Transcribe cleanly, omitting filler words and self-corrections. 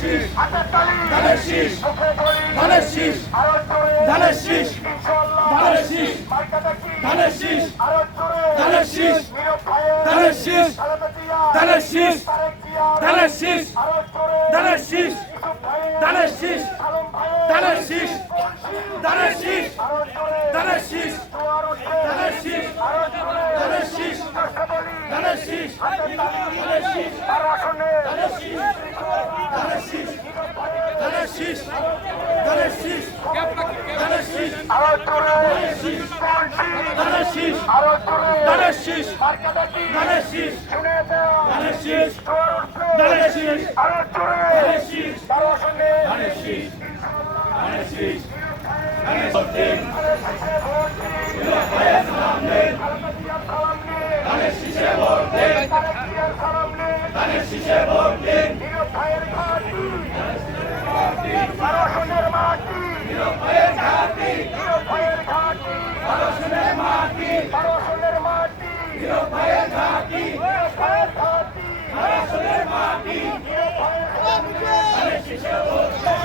শীষ, হাতের তালি, ধানের শীষ, মুখে বলি, ধানের শীষ, আরো জোরে, ধানের শীষ, ইনশাআল্লাহ, ধানের শীষ, মার্কাটা কি? ধানের শীষ, আরো জোরে, ধানের শীষ, নীরব ভাইয়ের, ধানের শীষ, খালেদা জিয়া, ধানের শীষ, তারেক জিয়া, ধানের শীষ, আরো জোরে, ধানের শীষ, ইউসুফ ভাইয়ের, ধানের শীষ, আলম ভাইয়ের, ধানের শীষ, কোন শীষ? ধানের শীষ, আরো জোরে, ধানের শীষ, জোয়ার উঠে, ধানের শীষ, আরো জোরে, ধানের শীষ, জোরসে বলি, ধানের শীষ, হাতের তালি, ধানের শীষ, আর আসনে, ধানের শীষ, ধানের শীষ, ধানের শীষ, ধানের শীষ, ধানের শীষ, আরো জোরে, কোন শীষ? ধানের শীষ, আরো জোরে, ধানের শীষ, মার্কাটা কি? ধানের শীষ, শুনে দাও, ধানের শীষ, জোয়ার উঠছে, ধানের শীষ, আরো জোরে, ধানের শীষ, আর আসনে, ধানের শীষ, ধানের শীষ, ধানের শীষে ভোট দিন, ধানের শীষে ভোট দিন, পরশুনের মাটি, নিরপের ঘাটি, নিরপের ঘাটি, পরশুনের মাটি, পরশুনের মাটি, নিরপের ঘাটি, নিরপের ঘাটি, পরশুনের মাটি, নিরপের ঘাটি, ধানের শীষে ভোট দিন,